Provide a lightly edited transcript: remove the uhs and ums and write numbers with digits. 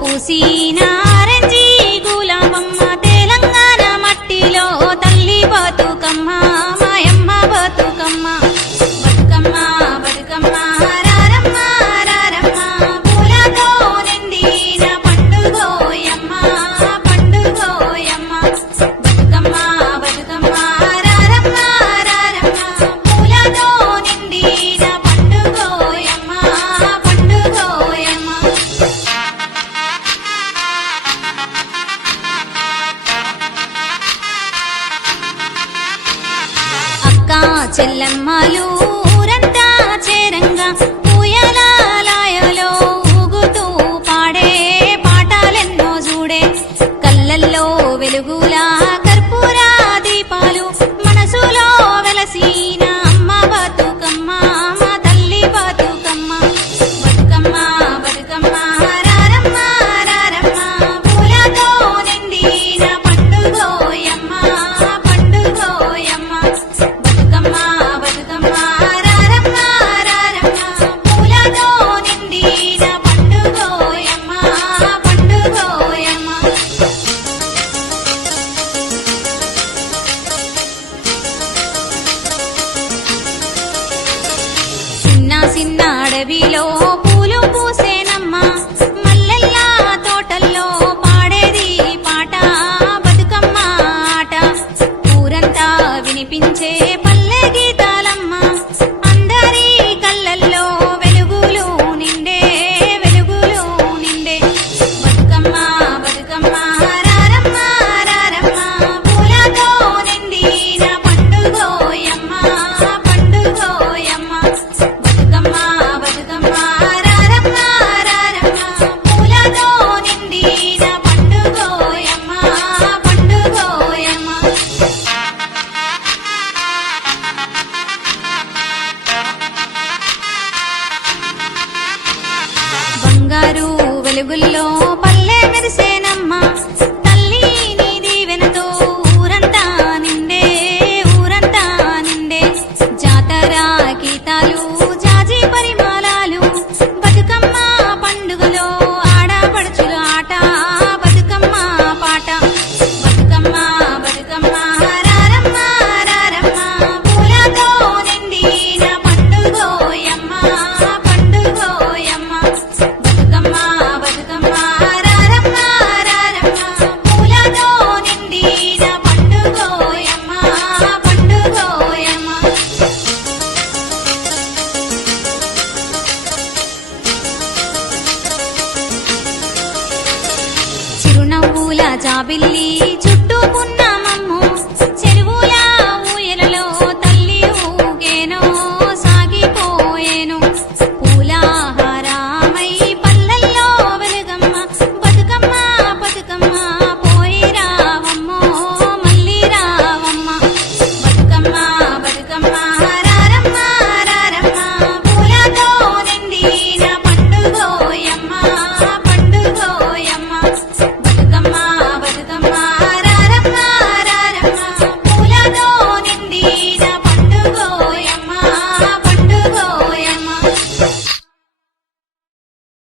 పూసిన ఆరెంజీ గులాబమ్మ తెలంగాణ మట్టిలో తల్లి బతుకమ్మ మాయమ్మ బతుకమ్మ బతుకమ్మ బతుకమ్మ రారమ్మ రారమ్మ పూలతో నిండిన పండుగోయమ్మ పండుగోయమ్మ బతుకమ్మ బతుకమ్మ రారమ్మ రారమ్మ పూలతో నిండిన పండుగోయమ్మ పండుగోయమ్మ చెల్లమ్మలు ఊరంతా చేరంగా ఊయలాలయలో ఊగుతూ పాడే పాటలెన్నో చూడే కళ్ళల్లో వెలుగులా కర్పూర దీపాలు మనసులో వెలసిన అమ్మ బతుకమ్మ మా తల్లి బతుకమ్మ బతుకమ్మ బతుకమ్మ రారమ్మ రారమ్మ పూలతో నిండిన పండుగోయమ్మ పండుగోయమ్మ బతుకమ్మ బతుకమ్మ రారమ్మ రారమ్మ పూలతో నిండిన పండుగోయమ్మ పండుగోయమ్మ చిన్న చిన్న అడవిలో పూలు పూసేనమ్మ మల్లెల్ల తోటల్లో పాడేది పాట బతుకమ్మ ఆట ఊరంతా వినిపించే పల్లె గీతాలమ్మ అందరి కళ్ళల్లో వెలుగులు నిండే వెలుగులు నిండే బతుకమ్మ బతుకమ్మ రారమ్మ రారమ్మ పూలతో నిండిన పండుగోయమ్మ పండుగోయమ్మ బతుకమ్మ బతుకమ్మ రారమ్మ రారమ్మ పూలతో నిండిన పండుగోయమ్మ పండుగోయమ్మ బంగారు వెలుగుల్లో పల్లె మెరిసేనమ్మ తల్లి నీ దీవెనతో ఊరంతా నిండే ఊరంతా నిండే జాతర గీతాలు జాజి పరిమళాలు బతుకమ్మ పండుగలో ఆడపడుచుల ఆట బతుకమ్మ పాట బతుకమ్మ బతుకమ్మ రారమ్మ రారమ్మ పూలతో నిండిన పండుగోయమ్మ పండుగోయమ్మ బతుకమ్మ బతుకమ్మ రారమ్మ రారమ్మ పూలతో నిండిన పండుగోయమ్మ పండుగోయమ్మ చిరునవ్వుల జాబిల్లి